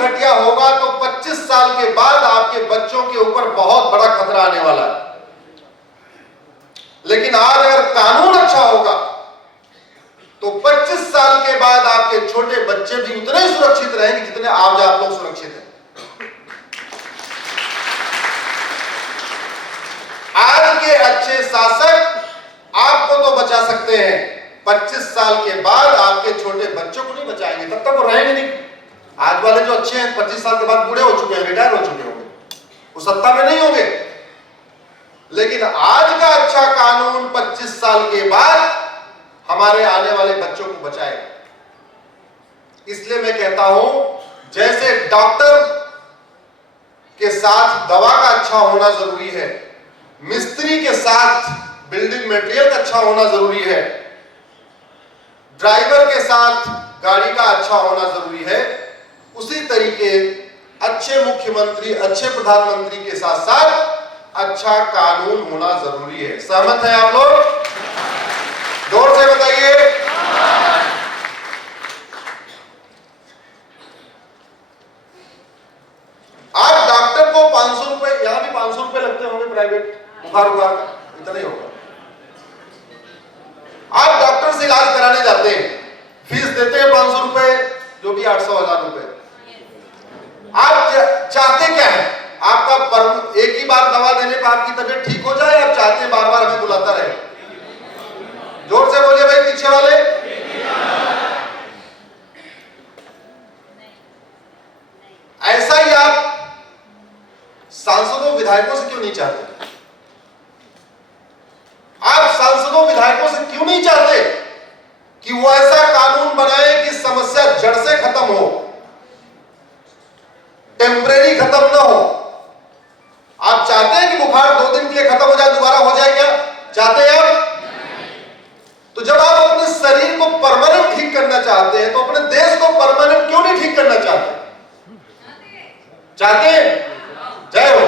घटिया होगा तो 25 साल के बाद आपके बच्चों के ऊपर बहुत बड़ा खतरा आने वाला है। लेकिन आज अगर कानून अच्छा होगा तो 25 साल के बाद आपके छोटे बच्चे भी उतने सुरक्षित रहेंगे जितने आज आप लोग सुरक्षित हैं। आज के अच्छे शासक आपको तो बचा सकते हैं, 25 साल के बाद आपके छोटे बच्चों को नहीं बचाएंगे, तब तक वो रहेंगे नहीं। आज वाले जो अच्छे हैं 25 साल के बाद बूढ़े हो चुके हैं, रिटायर हो चुके होंगे, वो सत्ता में नहीं होंगे। लेकिन आज का अच्छा कानून 25 साल के बाद हमारे आने वाले बच्चों को बचाएगा। इसलिए मैं कहता हूं, जैसे डॉक्टर के साथ दवा का अच्छा होना जरूरी है, मिस्त्री के साथ बिल्डिंग मटेरियल का अच्छा होना जरूरी है, ड्राइवर के साथ गाड़ी का अच्छा होना जरूरी है, उसी तरीके अच्छे मुख्यमंत्री, अच्छे प्रधानमंत्री के साथ साथ अच्छा कानून होना जरूरी है। सहमत है आप लोग? जोर से बताइए। आज डॉक्टर को 500 रुपए, यहां भी 500 रुपए लगते होंगे प्राइवेट, बुखार इतना ही होगा। आप डॉक्टर से इलाज कराने जाते हैं, फीस देते हैं 500 रुपए, जो भी 800-1000 रुपए। आप चाहते क्या है? आपका एक ही बार दवा देने पर आपकी तबीयत ठीक हो जाए, आप चाहते हैं बार बार हमें बुलाता रहे? जोर से बोलिए भाई पीछे वाले। ऐसा ही आप सांसदों विधायकों से क्यों नहीं चाहते? आप सांसदों विधायकों से क्यों नहीं चाहते कि वो ऐसा कानून बनाए कि समस्या जड़ से खत्म हो, टेम्परेरी खत्म ना हो? आप चाहते हैं कि बुखार 2 दिन के लिए खत्म हो जाए, दोबारा हो जाए? क्या चाहते हैं आप? तो जब आप अपने शरीर को परमानेंट ठीक करना चाहते हैं तो अपने देश को परमानेंट क्यों नहीं ठीक करना चाहते? चाहते हैं? जय हो।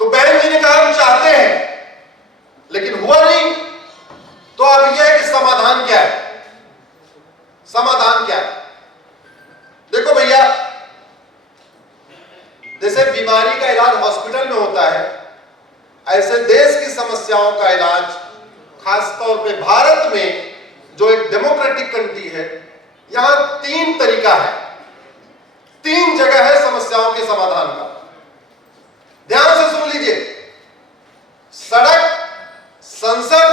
तो बहन जी ने कहा हम चाहते हैं, लेकिन हुआ नहीं। तो अब यह है कि समाधान क्या है? समाधान क्या है? देखो भैया, जैसे बीमारी का इलाज हॉस्पिटल में होता है, ऐसे देश की समस्याओं का इलाज खासतौर पे भारत में, जो एक डेमोक्रेटिक कंट्री है, यहां 3 तरीका है, 3 जगह है समस्याओं के समाधान का। ध्यान से सुन लीजिए। सड़क, संसद,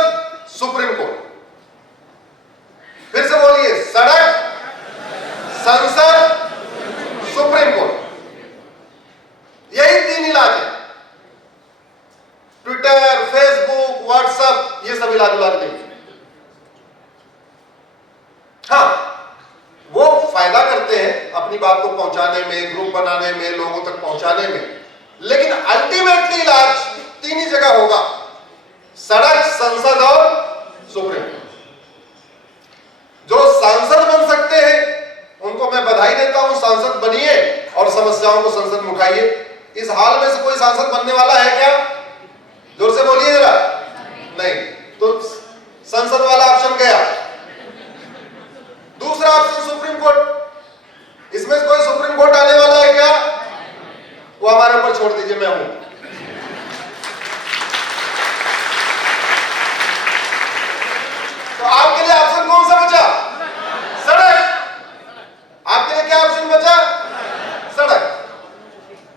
सुप्रीम कोर्ट। फिर से बोलिए, सड़क, संसद, सुप्रीम कोर्ट। यही 3 इलाज है। ट्विटर, फेसबुक, व्हाट्सएप, ये सब इलाज नहीं। हाँ, वो फायदा करते हैं अपनी बात को पहुंचाने में, ग्रुप बनाने में, लोगों तक पहुंचाने में, लेकिन अल्टीमेटली इलाज 3 ही जगह होगा, सड़क, संसद और सुप्रीम कोर्ट। जो सांसद बन सकते हैं उनको मैं बधाई देता हूं, सांसद बनिए और समस्याओं को संसद में उठाइए। इस हाल में से कोई सांसद बनने वाला है क्या? जोर से बोलिए जरा। नहीं, तो संसद वाला ऑप्शन गया। दूसरा ऑप्शन सुप्रीम कोर्ट। इसमें कोई सुप्रीम कोर्ट आने वाला है क्या? वो हमारे ऊपर छोड़ दीजिए, मैं हूं। तो आपके लिए ऑप्शन कौन सा बचा? सड़क। आपके लिए क्या ऑप्शन बचा? सड़क।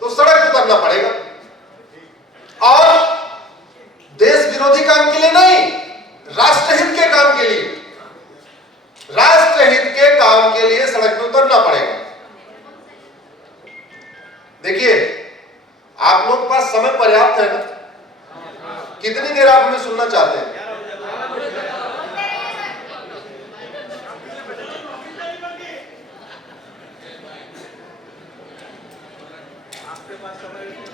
तो सड़क उतरना पड़ेगा, और देश विरोधी काम के लिए नहीं, राष्ट्रहित के काम के लिए, राष्ट्रहित के काम के लिए सड़क पर उतरना पड़ेगा। देखिए, आप लोग के पास समय पर्याप्त है ना? कितनी देर आप हमें सुनना चाहते हैं?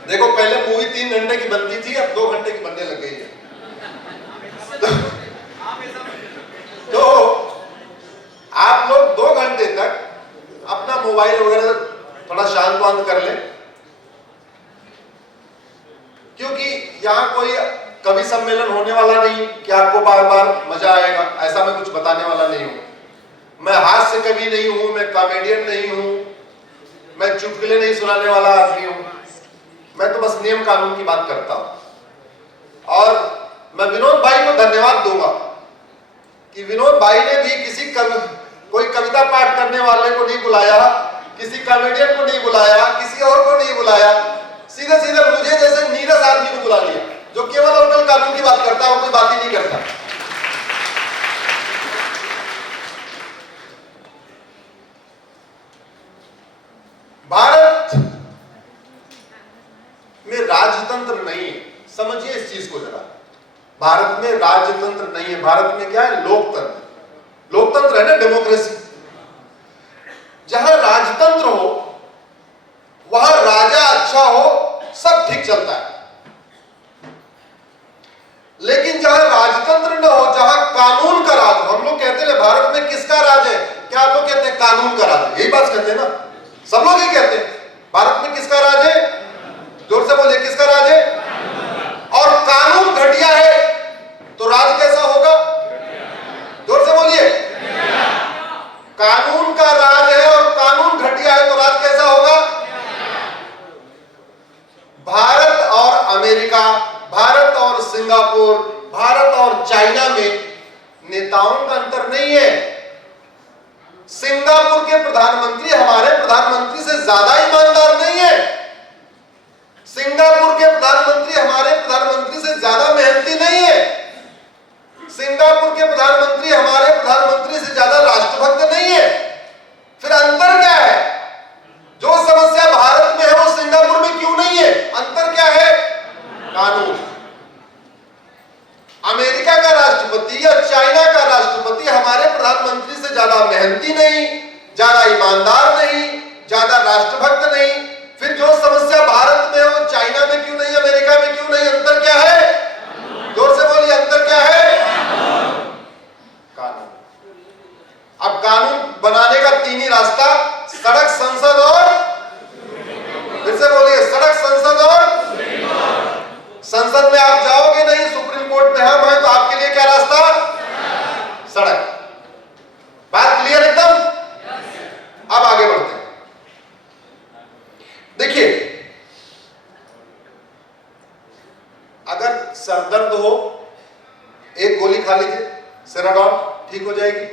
देखो, पहले मूवी 3 घंटे की बनती थी, अब 2 घंटे की बनने लग गई है। तो आप लोग 2 घंटे तक अपना मोबाइल वगैरह थोड़ा शांत वांत कर लें, क्योंकि यहां कोई कवि सम्मेलन होने वाला नहीं कि आपको बार बार मजा आएगा, ऐसा मैं कुछ बताने वाला नहीं हूं। मैं हाथ से कवि नहीं हूं, मैं कॉमेडियन नहीं हूं, मैं चुटकुले नहीं सुनाने वाला आदमी हूं। मैं तो बस नियम कानून की बात करता हूं। और मैं विनोद भाई को धन्यवाद दूंगा कि विनोद भाई ने भी कोई कविता पाठ करने वाले को नहीं बुलाया, किसी कॉमेडियन को नहीं बुलाया, किसी और को नहीं बुलाया, सीधे सीधे मुझे जैसे नीरस आदमी को बुला लिया जो केवल और केवल कानून की बात करता है और कोई बात ही नहीं करता। भारत में राजतंत्र नहीं है, समझिए इस चीज को जरा। भारत में राजतंत्र नहीं है, भारत में क्या है? लोकतंत्र। लोकतंत्र है ना, डेमोक्रेसी। जहां राजतंत्र हो वहां राजा अच्छा हो, सब ठीक चलता है। लेकिन जहां राजतंत्र न हो, जहां कानून का राज हो, हम लोग कहते हैं भारत में किसका राज है? क्या आप लोग कहते हैं? कानून का राज है। यही बात कहते हैं ना, सब लोग ही कहते हैं भारत में किसका राज है? जोर से बोलिए, किसका राज है? और कानून घटिया है तो राज कैसा होगा? जोर से बोलिए। कानून का राज है और कानून घटिया है तो राज कैसा होगा? भारत और अमेरिका, भारत और सिंगापुर, भारत और चाइना में नेताओं का अंतर नहीं है। सिंगापुर के प्रधानमंत्री हमारे प्रधानमंत्री से ज्यादा ईमानदार नहीं है। सिंगापुर के प्रधानमंत्री हमारे प्रधानमंत्री से ज्यादा मेहनती नहीं है। सिंगापुर के प्रधानमंत्री हमारे प्रधानमंत्री से ज्यादा राष्ट्रभक्त नहीं है। फिर अंतर क्या है? जो समस्या भारत में है वो सिंगापुर में क्यों नहीं है? अंतर क्या है? कानून। अमेरिका का राष्ट्रपति या चाइना का राष्ट्रपति हमारे प्रधानमंत्री से ज्यादा मेहनती नहीं, ज्यादा ईमानदार नहीं, ज्यादा राष्ट्रभक्त नहीं। फिर जो समस्या भारत में है वो चाइना में क्यों नहीं, अमेरिका में क्यों नहीं? अंतर क्या है? जोर से बोलिए, अंतर क्या है? कानून। अब कानून बनाने का तीन ही रास्ता, सड़क, संसद और, फिर से बोलिए, सड़क, संसद और। संसद में आप जाओगे नहीं, सुप्रीम कोर्ट में हम हैं, तो आपके लिए क्या रास्ता? सड़क। बात क्लियर एकदम? अब आगे बढ़ते हैं। देखिए, अगर सरदर्द हो, एक गोली खा लीजिए, सेराडॉन, ठीक हो जाएगी।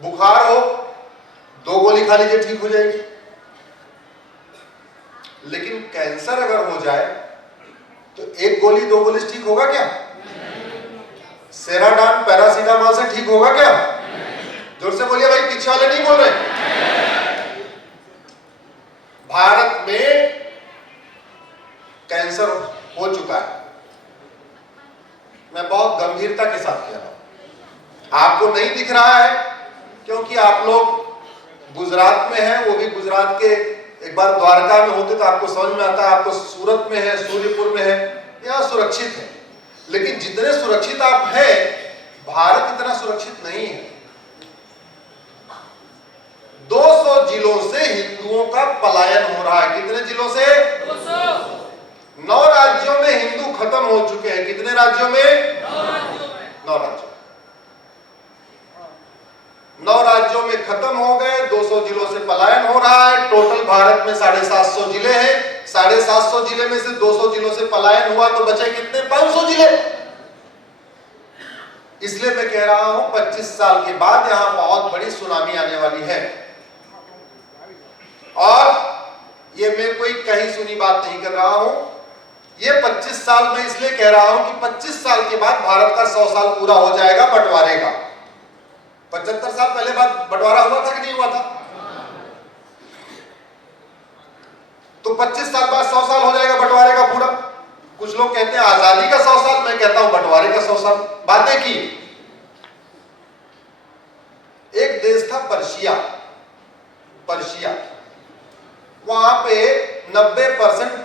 बुखार हो, 2 गोली खा लीजिए, ठीक हो जाएगी। लेकिन कैंसर अगर हो जाए तो 1 गोली 2 गोली से ठीक होगा क्या? सेराडॉन, पैरासीटामोल से ठीक होगा क्या? जोर से बोलिए भाई, पीछे वाले नहीं बोल रहे। भारत में कैंसर हो चुका है। मैं बहुत गंभीरता के साथ कह रहा हूं। आपको नहीं दिख रहा है क्योंकि आप लोग गुजरात में हैं, वो भी गुजरात के, एक बार द्वारका में होते तो आपको समझ में आता है। आपको सूरत में है, सूर्यपुर में है, यहाँ सुरक्षित है। लेकिन जितने सुरक्षित आप हैं, भारत इतना सुरक्षित नहीं है। 200 जिलों से हिंदुओं का पलायन हो रहा है। कितने जिलों से? 9 राज्यों में हिंदू खत्म हो चुके हैं। कितने राज्यों में? 9 राज्यों। 9 राज्यों में खत्म हो गए, 200 जिलों से पलायन हो रहा है। टोटल भारत में 750 जिले हैं। 750 जिले में से 200 जिलों से पलायन हुआ तो बचे कितने? 500 जिले। इसलिए मैं कह रहा हूं 25 साल के बाद यहां बहुत बड़ी सुनामी आने वाली है। और ये मैं कोई कहीं सुनी बात नहीं कर रहा हूं। ये 25 साल में इसलिए कह रहा हूं कि 25 साल के बाद भारत का 100 साल पूरा हो जाएगा बंटवारे का। 75 साल पहले बाद बंटवारा हुआ था कि नहीं हुआ था? तो 25 साल बाद 100 साल हो जाएगा बंटवारे का पूरा। कुछ लोग कहते हैं आजादी का 100 साल, मैं कहता हूं बंटवारे का 100 साल। बातें की। एक देश था पर्शिया। पर्शिया, वहां पे 90%